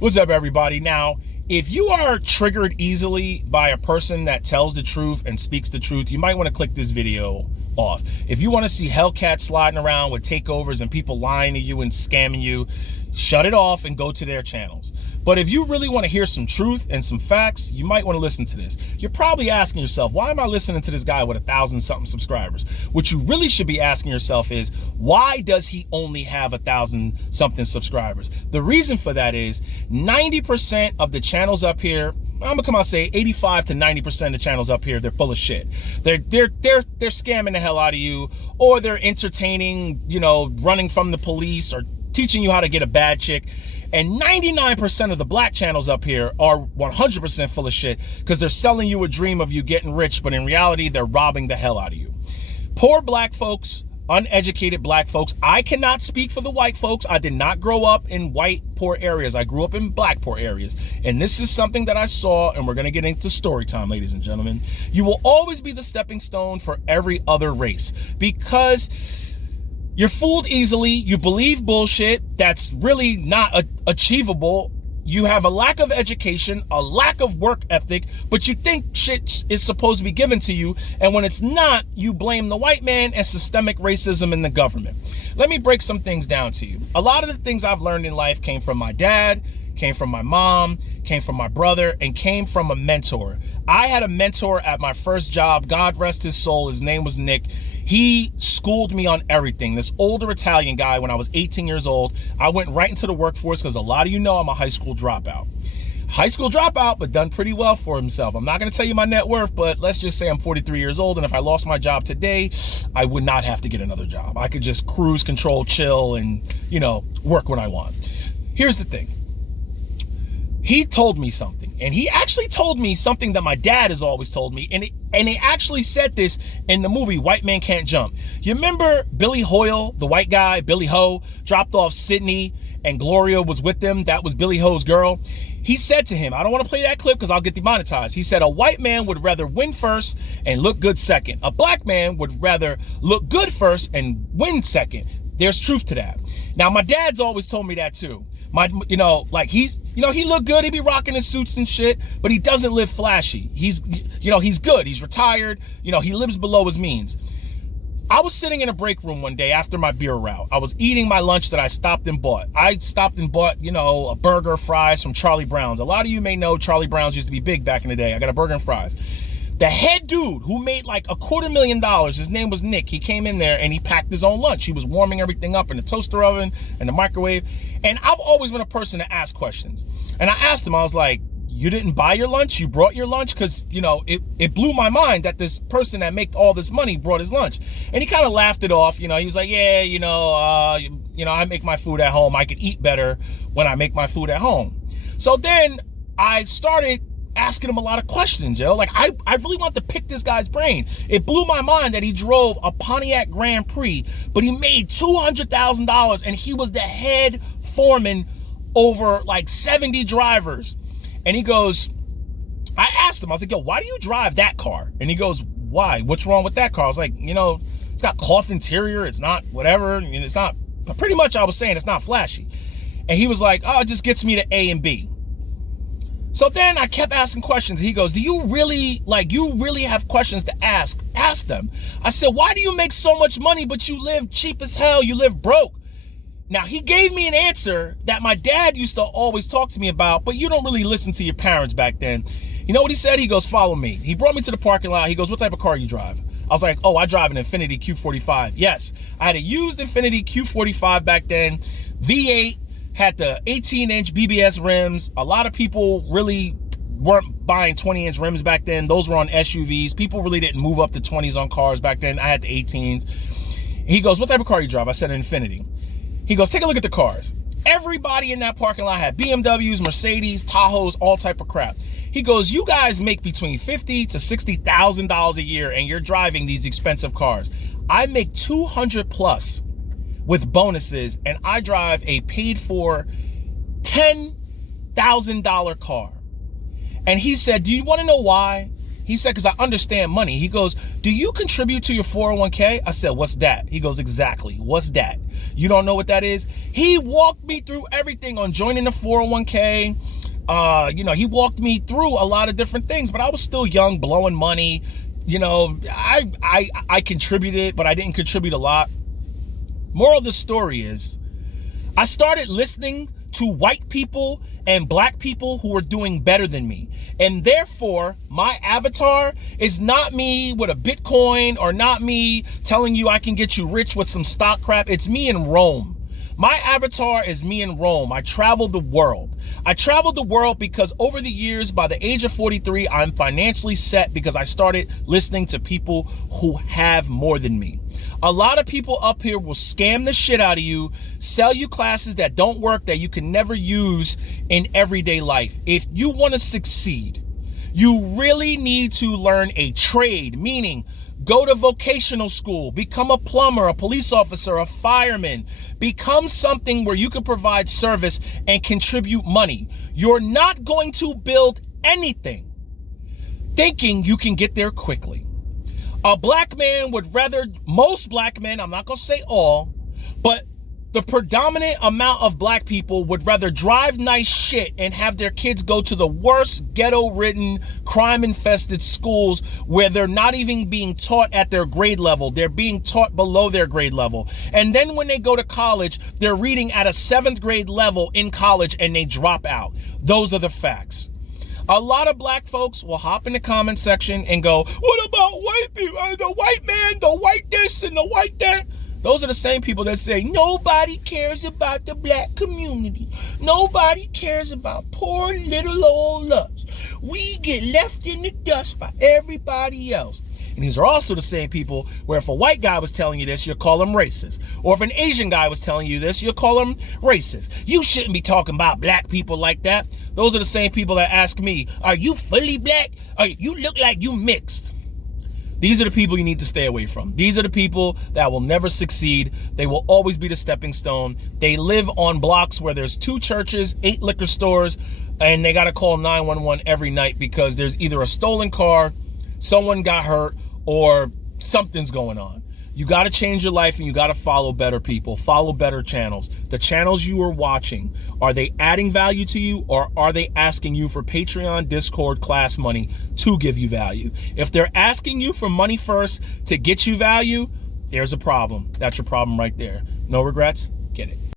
What's up, everybody? Now, if you are triggered easily by a person that tells the truth and speaks the truth, you might want to click this video off. If you want to see Hellcats sliding around with takeovers and people lying to you and scamming you, shut it off and go to their channels. But if you really want to hear some truth and some facts, you might want to listen to this. You're probably asking yourself, why am I listening to this guy with 1,000-something subscribers? What you really should be asking yourself is, why does he only have 1,000-something subscribers? The reason for that is 90% of the channels up here, I'm gonna come out and say 85 to 90% of the channels up here, they're full of shit. They're scamming the hell out of you, or they're entertaining, running from the police, or teaching you how to get a bad chick. And 99% of the black channels up here are 100% full of shit because they're selling you a dream of you getting rich, but in reality, they're robbing the hell out of you. Poor black folks, uneducated black folks. I cannot speak for the white folks. I did not grow up in white poor areas. I grew up in black poor areas. And this is something that I saw, and we're going to get into story time, ladies and gentlemen. You will always be the stepping stone for every other race because you're fooled easily. You believe bullshit that's really not achievable. You have a lack of education, a lack of work ethic, but you think shit is supposed to be given to you. And when it's not, you blame the white man and systemic racism in the government. Let me break some things down to you. A lot of the things I've learned in life came from my dad, came from my mom, came from my brother, and came from a mentor. I had a mentor at my first job. God rest his soul. His name was Nick. He schooled me on everything. This older Italian guy, when I was 18 years old, I went right into the workforce because a lot of you know I'm a high school dropout. High school dropout, but done pretty well for himself. I'm not going to tell you my net worth, but let's just say I'm 43 years old, and if I lost my job today, I would not have to get another job. I could just cruise control, chill, and, work when I want. Here's the thing. He told me something, and he actually told me something that my dad has always told me, and he actually said this in the movie White Man Can't Jump. You remember Billy Hoyle, the white guy, Billy Ho, dropped off Sydney, and Gloria was with them? That was Billy Ho's girl. He said to him, I don't want to play that clip because I'll get demonetized. He said, a white man would rather win first and look good second. A black man would rather look good first and win second. There's truth to that. Now, my dad's always told me that too. He look good. He be rocking his suits and shit, but he doesn't live flashy. He's good. He's retired. He lives below his means. I was sitting in a break room one day after my beer route. I was eating my lunch that I stopped and bought. A burger, fries from Charlie Brown's. A lot of you may know Charlie Brown's used to be big back in the day. I got a burger and fries. The head dude who made like $250,000, his name was Nick. He came in there and he packed his own lunch. He was warming everything up in the toaster oven and the microwave. And I've always been a person to ask questions. And I asked him, I was like, you didn't buy your lunch? You brought your lunch? Because, it blew my mind that this person that made all this money brought his lunch. And he kind of laughed it off. He was like, yeah, I make my food at home. I could eat better when I make my food at home. So then I started asking him a lot of questions, yo. Like, I really want to pick this guy's brain. It blew my mind that he drove a Pontiac Grand Prix, but he made $200,000 and he was the head foreman over like 70 drivers. And he goes, I asked him, I was like, yo, why do you drive that car? And he goes, why? What's wrong with that car? I was like, it's got cloth interior. It's not whatever. It's not, pretty much I was saying it's not flashy. And he was like, oh, it just gets me to A and B. So then I kept asking questions. He goes, do you really have questions to ask? Ask them. I said, why do you make so much money, but you live cheap as hell? You live broke. Now, he gave me an answer that my dad used to always talk to me about, but you don't really listen to your parents back then. You know what he said? He goes, follow me. He brought me to the parking lot. He goes, what type of car you drive? I was like, oh, I drive an Infiniti Q45. Yes, I had a used Infiniti Q45 back then, V8. Had the 18-inch BBS rims. A lot of people really weren't buying 20-inch rims back then. Those were on SUVs. People really didn't move up to 20s on cars back then. I had the 18s. He goes, what type of car you drive? I said an Infiniti. He goes, take a look at the cars. Everybody in that parking lot had BMWs, Mercedes, Tahoes, all type of crap. He goes, you guys make between $50,000 to $60,000 a year and you're driving these expensive cars. I make 200 plus with bonuses, and I drive a paid for $10,000 car. And he said, do you want to know why? He said, because I understand money. He goes, do you contribute to your 401k? I said, what's that? He goes, exactly. What's that? You don't know what that is? He walked me through everything on joining the 401k. He walked me through a lot of different things, but I was still young, blowing money. I contributed, but I didn't contribute a lot. Moral of the story is, I started listening to white people and black people who were doing better than me. And therefore, my avatar is not me with a Bitcoin, or not me telling you I can get you rich with some stock crap. It's me in Rome. My avatar is me in Rome. I traveled the world. I traveled the world because over the years, by the age of 43, I'm financially set because I started listening to people who have more than me. A lot of people up here will scam the shit out of you, sell you classes that don't work, that you can never use in everyday life. If you want to succeed, you really need to learn a trade, meaning go to vocational school, become a plumber, a police officer, a fireman, become something where you can provide service and contribute money. You're not going to build anything thinking you can get there quickly. A black man would rather, most black men, I'm not going to say all, but the predominant amount of black people would rather drive nice shit and have their kids go to the worst ghetto-ridden, crime-infested schools where they're not even being taught at their grade level. They're being taught below their grade level. And then when they go to college, they're reading at a 7th grade level in college and they drop out. Those are the facts. A lot of black folks will hop in the comment section and go, what about white people? The white man, the white this and the white that. Those are the same people that say, nobody cares about the black community. Nobody cares about poor little old us. We get left in the dust by everybody else. And these are also the same people where if a white guy was telling you this, you'll call him racist. Or if an Asian guy was telling you this, you'll call him racist. You shouldn't be talking about black people like that. Those are the same people that ask me, are you fully black? You look like you mixed. These are the people you need to stay away from. These are the people that will never succeed. They will always be the stepping stone. They live on blocks where there's 2 churches, 8 liquor stores, and they got to call 911 every night because there's either a stolen car, someone got hurt, or something's going on. You got to change your life and you got to follow better people, follow better channels. The channels you are watching, are they adding value to you, or are they asking you for Patreon, Discord, class money to give you value? If they're asking you for money first to get you value, there's a problem. That's your problem right there. No regrets.